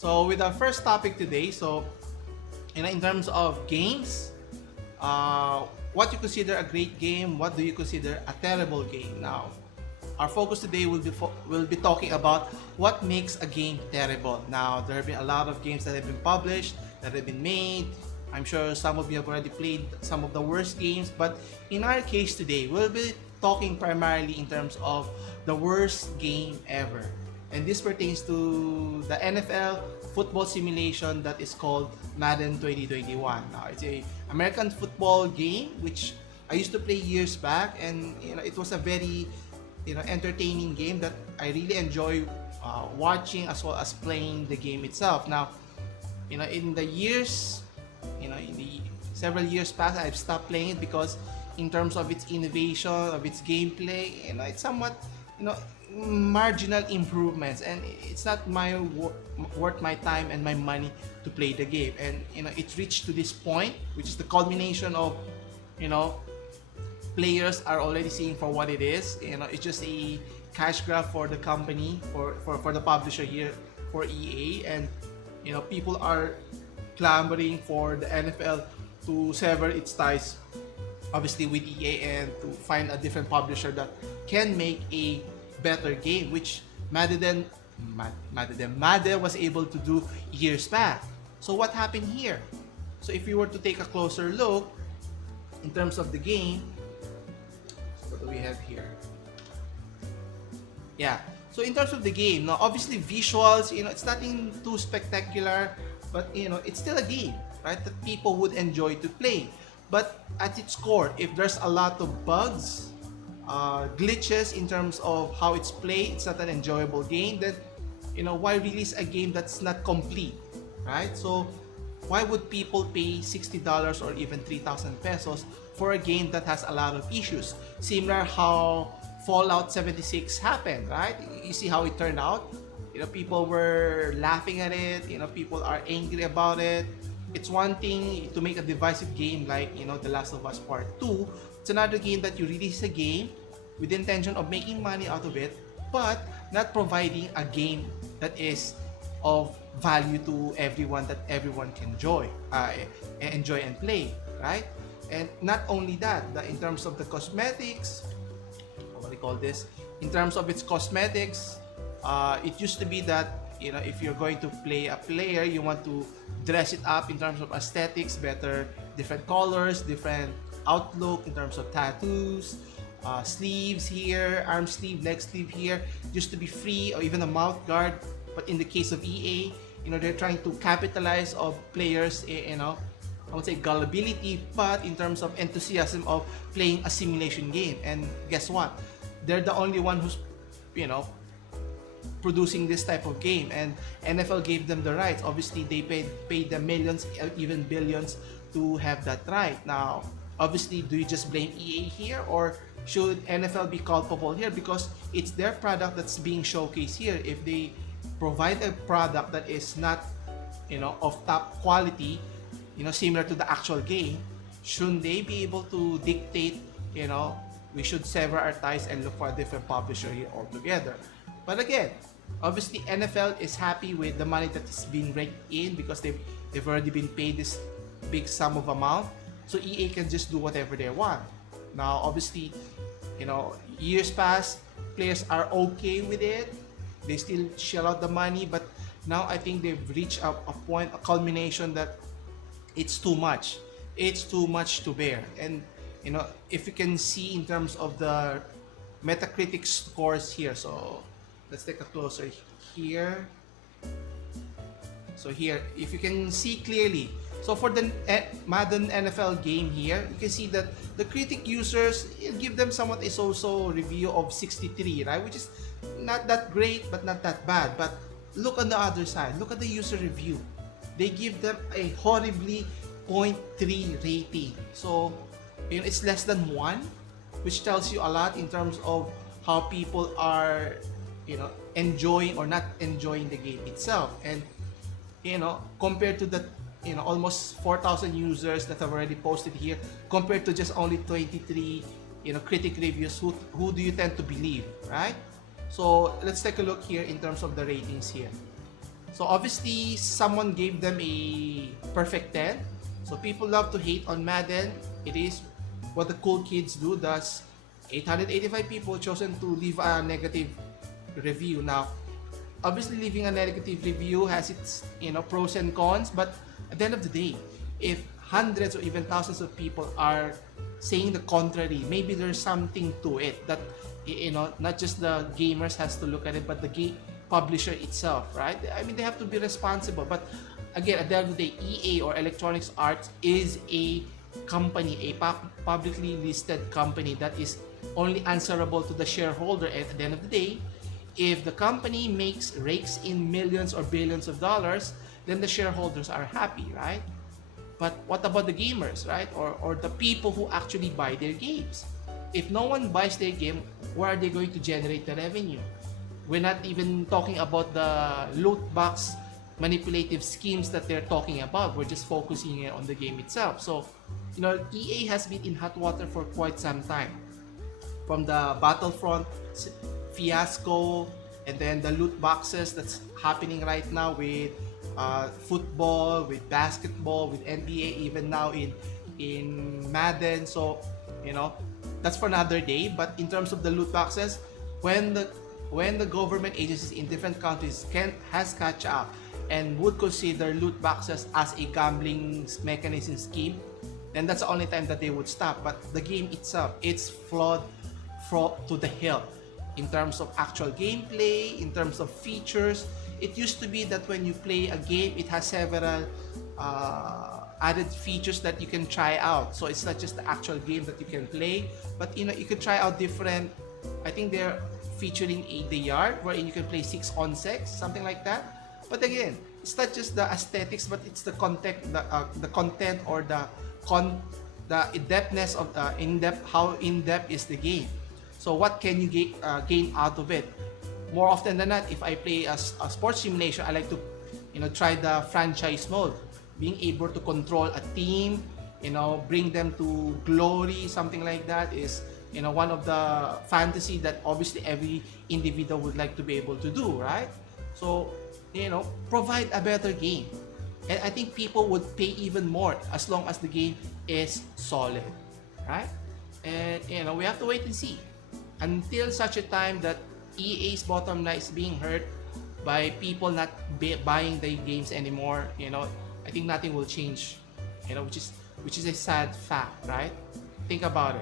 So with our first topic today, in terms of games, what you consider a great game, what do you consider a terrible game? Now, our focus today will be talking about what makes a game terrible. Now, there have been a lot of games that have been published, that have been made. I'm sure some of you have already played some of the worst games, but in our case today, we'll be talking primarily in terms of the worst game ever. And this pertains to the NFL football simulation that is called Madden 2021. Now, it's a American football game which I used to play years back, and it was a very entertaining game that I really enjoy watching as well as playing the game itself. Now, in the years, in the several years past, I've stopped playing it because in terms of its innovation, of its gameplay, it's somewhat, marginal improvements, and it's not worth my time and my money to play the game. And it's reached to this point, which is the culmination of, players are already seeing for what it is. It's just a cash grab for the company, for the publisher here, for EA, and people are clamoring for the NFL to sever its ties, obviously, with EA, and to find a different publisher that can make a better game, which Madden was able to do years back. So what happened here? So if we were to take a closer look in terms of the game, what do we have here? Yeah. So in terms of the game, now obviously visuals, it's nothing too spectacular, but it's still a game, right? That people would enjoy to play. But at its core, if there's a lot of bugs, glitches in terms of how it's played, it's not an enjoyable game, then why release a game that's not complete, right? So why would people pay $60 or even 3,000 pesos for a game that has a lot of issues? Similar how Fallout 76 happened, right? You see how it turned out. People were laughing at it, people are angry about it. It's one thing to make a divisive game like The Last of Us Part 2. It's another game that you release a game with the intention of making money out of it, but not providing a game that is of value to everyone, that everyone can enjoy and play, right? And not only that, in terms of the cosmetics, what do you call this? In terms of its cosmetics, it used to be that if you're going to play a player, you want to dress it up in terms of aesthetics, better, different colors, different outlook in terms of tattoos, sleeves here, arm sleeve, leg sleeve here, used to be free, or even a mouth guard. But in the case of EA, they're trying to capitalize of players, I would say gullibility, but in terms of enthusiasm of playing a simulation game. And guess what? They're the only one who's, producing this type of game, and NFL gave them the rights. Obviously, they paid them millions, even billions, to have that right. Now, obviously, do you just blame EA here, or should NFL be culpable here because it's their product that's being showcased here? If they provide a product that is not, of top quality, similar to the actual game, shouldn't they be able to dictate, we should sever our ties and look for a different publisher here altogether? But again, obviously NFL is happy with the money that is being raked in because they've already been paid this big sum of amount, so EA can just do whatever they want. Now obviously, years pass, players are okay with it, they still shell out the money, but now I think they've reached a point, a culmination, that it's too much to bear. And if you can see in terms of the Metacritic scores here, so let's take a closer here. So here, if you can see clearly, so for the Madden NFL game here, you can see that the critic users give them somewhat a so-so review of 63, right? Which is not that great, but not that bad. But look on the other side. Look at the user review. They give them a horribly 0.3 rating. So it's less than 1, which tells you a lot in terms of how people are, enjoying or not enjoying the game itself. And compared to the almost 4,000 users that have already posted here, compared to just only 23 critic reviews, who do you tend to believe, right? So let's take a look here in terms of the ratings here. So obviously, someone gave them a perfect 10. So people love to hate on Madden. It is what the cool kids do. Thus, 885 people chosen to leave a negative review. Now, obviously, leaving a negative review has its pros and cons. But at the end of the day, if hundreds or even thousands of people are saying the contrary, maybe there's something to it that not just the gamers has to look at it, but the game publisher itself, right? I mean, they have to be responsible. But again, at the end of the day, EA or Electronics Arts is a company, a publicly listed company that is only answerable to the shareholder. And at the end of the day, if the company rakes in millions or billions of dollars, then the shareholders are happy, right? But what about the gamers, right? Or the people who actually buy their games? If no one buys their game, where are they going to generate the revenue? We're not even talking about the loot box manipulative schemes that they're talking about. We're just focusing on the game itself. So, EA has been in hot water for quite some time. From the Battlefront fiasco, and then the loot boxes that's happening right now with football, with basketball, with NBA, even now in Madden. So, that's for another day. But in terms of the loot boxes, when the government agencies in different countries has catch up and would consider loot boxes as a gambling mechanism scheme, then that's the only time that they would stop. But the game itself, it's flawed to the hilt in terms of actual gameplay, in terms of features. It used to be that when you play a game, it has several added features that you can try out. So it's not just the actual game that you can play, but you could try out different. I think they're featuring the yard wherein you can play 6-on-6, something like that. But again, it's not just the aesthetics, but it's the content, the content or the in-depthness of how in-depth is the game. So what can you gain out of it? More often than not, if I play a sports simulation, I like to try the franchise mode, being able to control a team, bring them to glory, something like that is one of the fantasy that obviously every individual would like to be able to do, right? So provide a better game, and I think people would pay even more as long as the game is solid, right? And we have to wait and see until such a time that EA's bottom line is being hurt by people not buying the games anymore. I think nothing will change, which is a sad fact, right? Think about it.